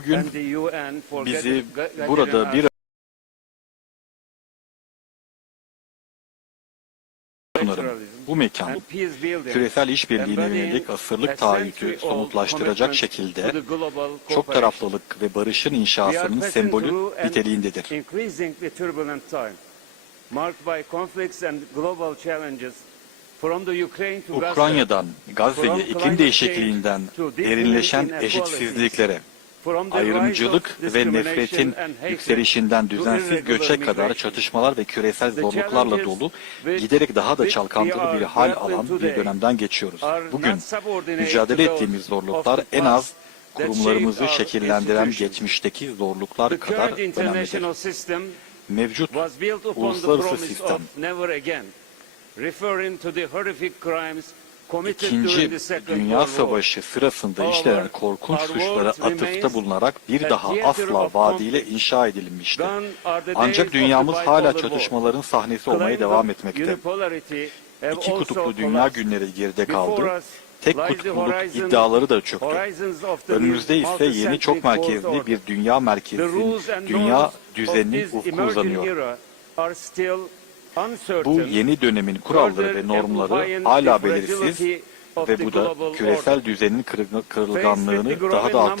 Bugün bizi burada bir Bunların bu mekan küresel işbirliğine yönelik asırlık taahhütü somutlaştıracak şekilde çok taraflılık ve barışın inşasının sembolü niteliğindedir. Ukrayna'dan Gazze'ye iklim değişikliğinden derinleşen eşitsizliklere, ayrımcılık ve nefretin yükselişinden to düzensiz göçe kadar çatışmalar ve küresel The zorluklarla dolu giderek daha da çalkantılı bir hal alan bir dönemden geçiyoruz. Bugün mücadele to ettiğimiz zorluklar the en az kurumlarımızı şekillendiren geçmişteki zorluklar The kadar önemlidir. Mevcut was built upon the uluslararası promise sistem İkinci Dünya. Savaşı sırasında işlenen korkunç suçlara atıfta bulunarak bir daha asla vaadiyle inşa edilmişti. Ancak dünyamız hala çatışmaların sahnesi olmaya devam etmekte. İki kutuplu dünya günleri geride kaldı. Tek kutupluluk iddiaları da çöktü. Önümüzde ise yeni çok merkezli bir dünya merkezli dünya düzeninin ufku uzanıyor. Bu yeni dönemin kuralları ve normları hala belirsiz ve bu da küresel düzenin kırılganlığını daha da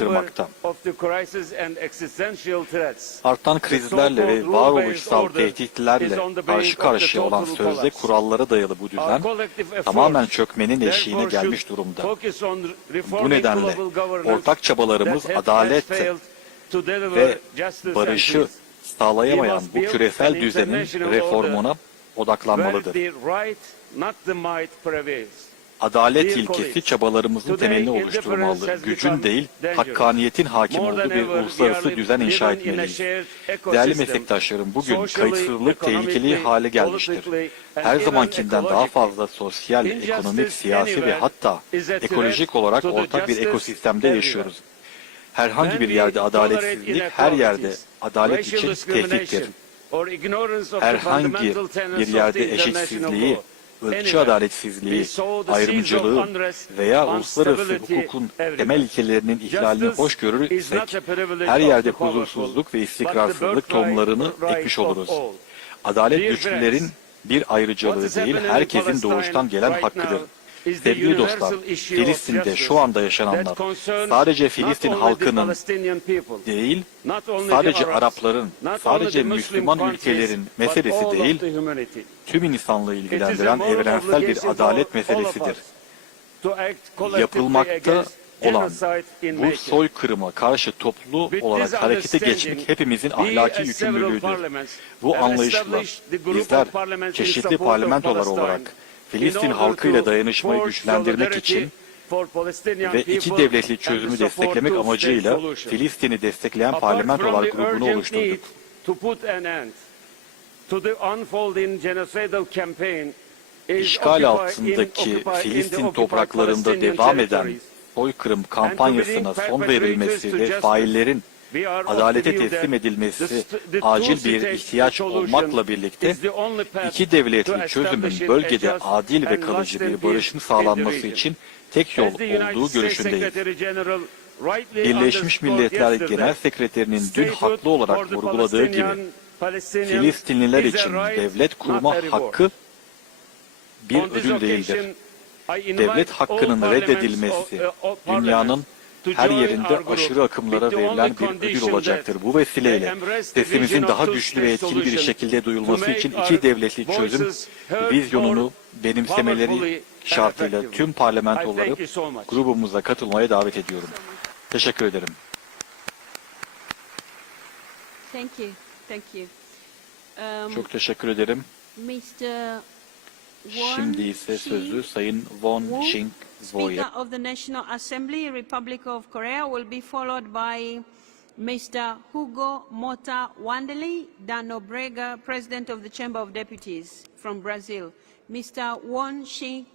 threats, Artan krizlerle ve varoluşsal tehditlerle karşı karşıya olan sözde kurallara dayalı bu düzen tamamen çökmenin eşiğine gelmiş durumda. Bu nedenle ortak çabalarımız adalet ve barışı. Sağlayamayan bu küresel düzenin reformuna odaklanmalıdır. Adalet ilkesi çabalarımızın temelini oluşturmalı. Gücün değil, hakkaniyetin hakim olduğu bir uluslararası düzen inşa etmeliyiz. Değerli meslektaşlarım, bugün kayıtsızlık tehlikeli hale gelmiştir. Her zamankinden daha fazla sosyal, ekonomik, siyasi ve hatta ekolojik olarak ortak bir ekosistemde yaşıyoruz. Herhangi bir yerde adaletsizlik her yerde adalet için tehdittir. Herhangi bir yerde eşitsizliği, ırkçı adaletsizliği, ayrımcılığı veya uluslararası hukukun temel ilkelerinin ihlalini hoş görürsek her yerde huzursuzluk ve istikrarsızlık tohumlarını ekmiş oluruz. Adalet güçlülerin bir ayrıcalığı değil, herkesin doğuştan gelen hakkıdır. Sevgili dostlar, Filistin'de şu anda yaşananlar sadece Filistin halkının değil, sadece Arapların, sadece Müslüman ülkelerin meselesi değil, tüm insanlığı ilgilendiren evrensel bir adalet meselesidir. Yapılmakta olan bu soykırıma karşı toplu olarak harekete geçmek hepimizin ahlaki yükümlülüğüdür. Bu anlayışla bizler çeşitli parlamentolar olarak Filistin halkıyla dayanışmayı güçlendirmek için ve iki devletli çözümü desteklemek amacıyla. Filistin'i destekleyen parlamentolar grubunu oluşturduk. İşgal altındaki Filistin topraklarında devam eden soykırım kampanyasına son verilmesi ve faillerin Adalete teslim edilmesi acil bir ihtiyaç olmakla birlikte iki devletli çözümün bölgede adil ve kalıcı bir barışın sağlanması için tek yol olduğu görüşündeyiz. Birleşmiş Milletler Genel Sekreterinin dün haklı olarak vurguladığı gibi Filistinliler için devlet kurma hakkı bir ödül değildir. Devlet hakkının reddedilmesi uh, dünyanın her yerinde aşırı akımlara verilen bir ödül olacaktır. Bu vesileyle sesimizin daha güçlü ve etkili bir şekilde duyulması için iki devletli çözüm vizyonunu benimsemeleri şartıyla tüm parlamentoları grubumuza katılmaya davet ediyorum. Teşekkür ederim. Thank you. Thank you. Um, Çok teşekkür ederim. Mr. Şimdi ise sözü Sayın Shing Zoye. Speaker of the National Assembly, Republic of Korea, will be followed by Mr. Hugo Mota Wandeli Danobrega, President of the Chamber of Deputies from Brazil. Mr. Won Shing